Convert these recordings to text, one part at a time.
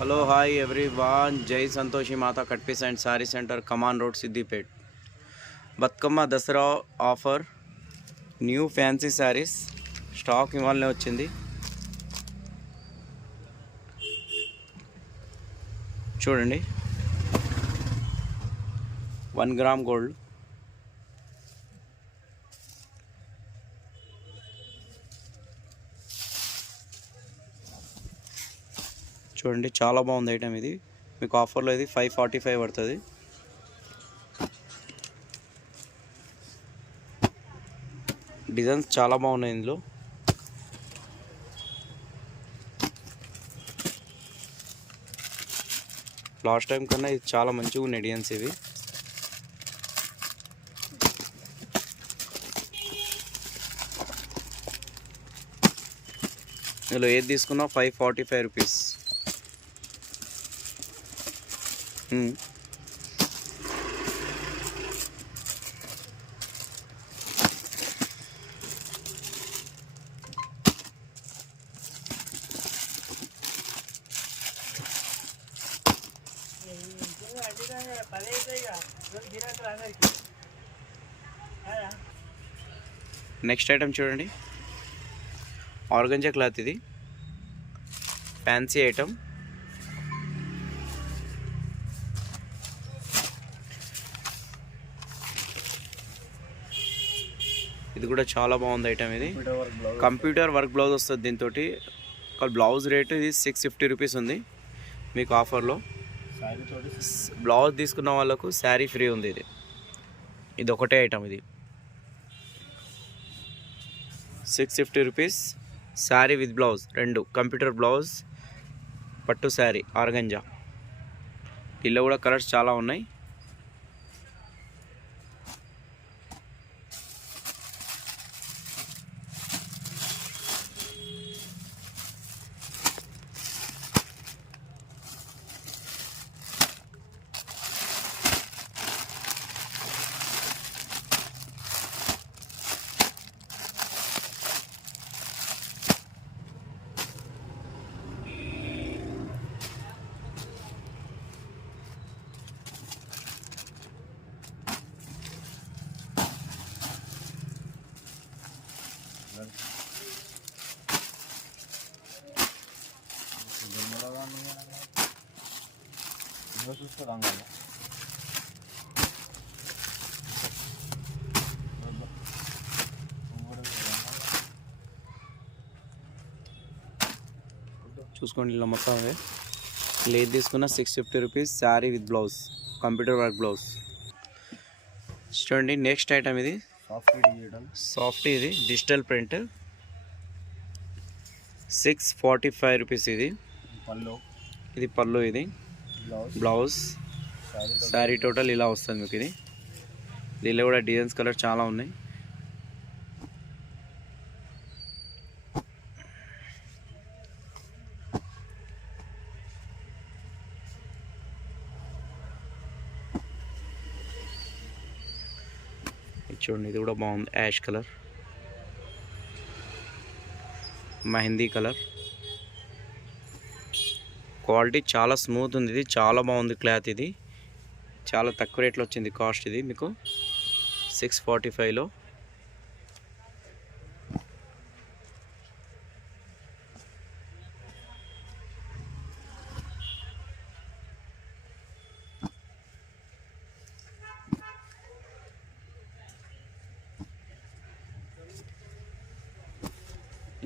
Hello hi everyone Jai Santoshi Mata cut piece and sari centre Kaman road Siddipet Bathukamma Dasara offer new fancy saris stock ఇవాళనే వచ్చింది. చూడండి 1 gram gold, చూడండి చాలా బాగుంది ఐటమ్. ఇది మీకు ఆఫర్లో ఇది 545 పడుతుంది. డిజైన్స్ చాలా బాగున్నాయి ఇందులో. లాస్ట్ టైం కన్నా ఇది చాలా మంచిగా ఉన్నాయి డిజైన్స్ ఇవి. ఇందులో ఏది తీసుకున్నా 545 రూపీస్. నెక్స్ట్ ఐటమ్ చూడండి, ఆర్గంజా క్లాత్. ఇది ఫ్యాన్సీ ఐటమ్. ఇది కూడా చాలా బాగుంది ఐటమ్. ఇది కంప్యూటర్ వర్క్ బ్లౌజ్ వస్తుంది దీంతో. బ్లౌజ్ రేటు ఇది 650 రూపీస్ ఉంది మీకు ఆఫర్లో. బ్లౌజ్ తీసుకున్న వాళ్ళకు శారీ ఫ్రీ ఉంది. ఇది ఒకటే ఐటమ్. ఇది 650 రూపీస్ శారీ విత్ బ్లౌజ్, రెండు కంప్యూటర్ బ్లౌజ్, పట్టు శారీ ఆర్గంజా. దీనిలో కూడా కలర్స్ చాలా ఉన్నాయి. చూసుకోండి ఇలా మొత్తం అవే. లేదు తీసుకున్న 650 రూపీస్ sari with blouse, computer work blouse. చూడండి నెక్స్ట్ ఐటమ్. ఇది సాఫ్ట్, ఇది డిజిటల్ ప్రింట్, 645 రూపీస్. ఇది పళ్ళు, ఇది బ్లౌజ్, శారీ టోటల్ ఇలా వస్తుంది మీకు. ఇది దీనిలో కూడా డిజైన్స్ కలర్ చాలా ఉన్నాయి. చూడండి ఇది కూడా బాగుంది, ash colour, mehndi colour. Quality చాలా స్మూత్ ఉంది. ఇది చాలా బాగుంది క్లాత్. ఇది చాలా తక్కువ రేట్లో వచ్చింది కాస్ట్. ఇది మీకు 645లో.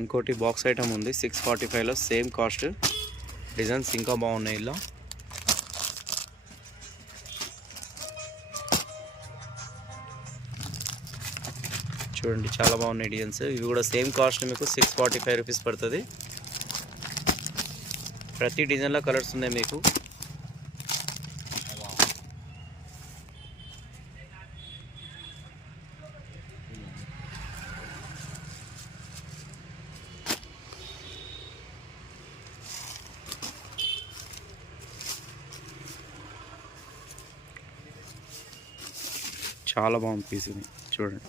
ఇంకోటి బాక్స్ ఐటమ్ ఉంది 645లో, సేమ్ కాస్ట్. డిజైన్స్ ఇంకా బాగున్నాయి. ఇలా చూడండి చాలా బాగున్నాయి డిజైన్స్. ఇవి కూడా సేమ్ కాస్ట్ మీకు 645 రూపీస్ పడుతుంది. ప్రతి డిజైన్లో కలర్స్ ఉన్నాయి మీకు. చాలా బాగుంది పీస్. ఇది చూడండి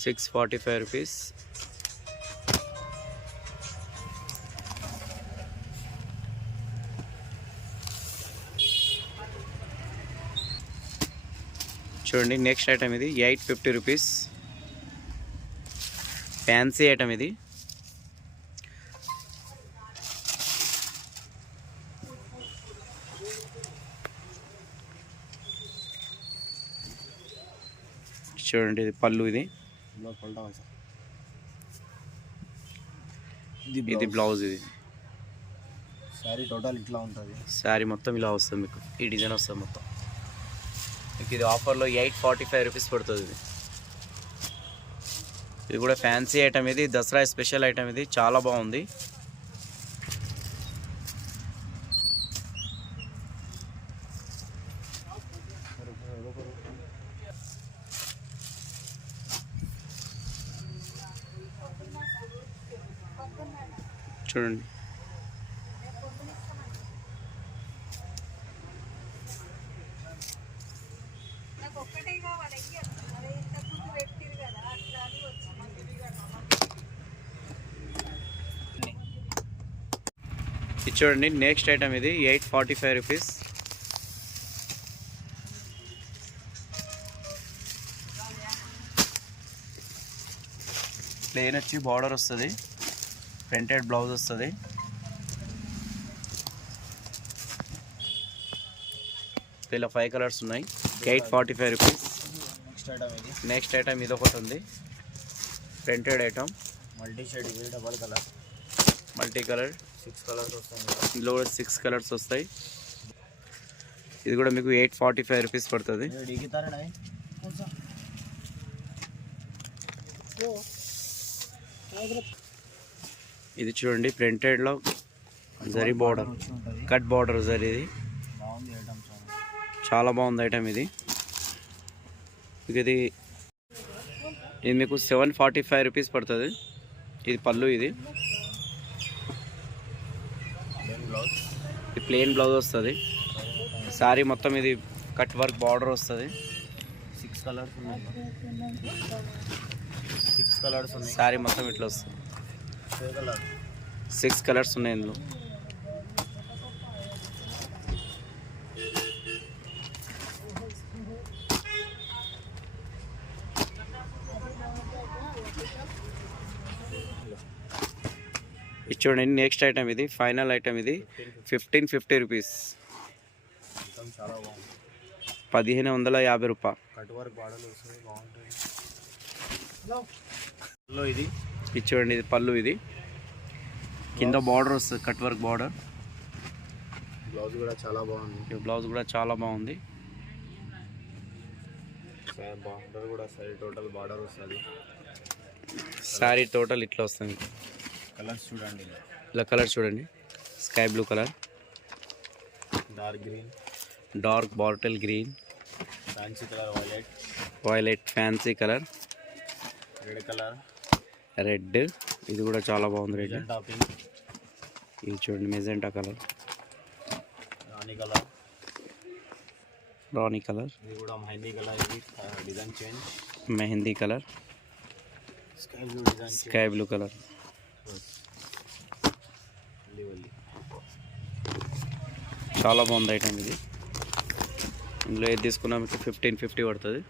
645 రూపీస్. చూడండి నెక్స్ట్ ఐటమ్ ఇది 850 రూపీస్, ఫ్యాన్సీ ఐటమ్ ఇది. చూడండి ఇది పళ్ళు, ఇది బ్లౌజ్, ఇది శారీ టోటల్ ఇట్లా ఉంటుంది. శారీ మొత్తం ఇలా వస్తుంది మీకు, ఈ డిజైన్ వస్తుంది మొత్తం మీకు. ఇది ఆఫర్లో 845 రూపీస్ పడుతుంది. ఇది కూడా ఫ్యాన్సీ ఐటమ్, ఇది దసరా స్పెషల్ ఐటమ్, ఇది చాలా బాగుంది. చూడండి ఇది చూడండి నెక్స్ట్ ఐటమ్ ఇది 845 రూపీస్. ప్లెయిన్ వచ్చి బార్డర్ వస్తుంది, ప్రింటెడ్ బ్లౌజ్ వస్తుంది. ఇలా 5 కలర్స్ ఉన్నాయి. 845 రూపీస్. నెక్స్ట్ ఐటమ్ ఇది ఒకటి ఉంది, printed item, multi shade, double colour, multi colour, 6 కలర్స్ వస్తాయి. ఇందులో కూడా 6 కలర్స్ వస్తాయి. ఇది కూడా మీకు 845 రూపీస్ పడుతుంది. ఇది చూడండి ప్రింటెడ్లో zari border, cut border zari, ఇది చాలా బాగుంది ఐటమ్. ఇది ఇది మీకు 745 రూపీస్ పడుతుంది. ఇది పళ్ళు, ఇది ప్లెయిన్ బ్లౌజ్ వస్తుంది. శారీ మొత్తం ఇది కట్ వర్క్ బార్డర్ వస్తుంది. 6 కలర్స్ ఉన్నాయి. 6 కలర్స్ ఉన్నాయి. శారీ మొత్తం ఇట్లా వస్తుంది. 6 కలర్స్ ఉన్నాయి ఇందులో. ఇది చూడండి నెక్స్ట్ ఐటమ్, ఇది ఫైనల్ ఐటమ్, ఇది 1550 రూపీస్, 1550 రూపాయలు. ఇది చూడండి ఇది పళ్ళు, ఇది కింద బార్డర్ వస్తుంది, కట్ వర్క్ బార్డర్. బ్లౌజ్ కూడా చాలా బాగుంది. బ్లౌజ్ కూడా చాలా బాగుంది. బార్డర్ కూడా సైడ్ టోటల్ బార్డర్ వస్తుంది. శారీ టోటల్ ఇట్లా వస్తుంది. కలర్స్ చూడండి, ఇలా కలర్ చూడండి, sky blue colour, dark green, dark bottle green, fancy colour, violet fancy colour, red colour, red, ఇది కూడా చాలా బాగుంది. రెడ్ టాపింగ్, ఇది చూడండి మెజెంటా కలర్, రాణి కలర్, రాణి కలర్, ఇది కూడా మెహందీ కలర్, ఇది design change, mehndi colour, sky blue design, sky blue colour. చాలా బాగుంది ఐటమ్ ఇది. ఇందులో ఏది తీసుకున్నా మీకు 1550 పడుతుంది.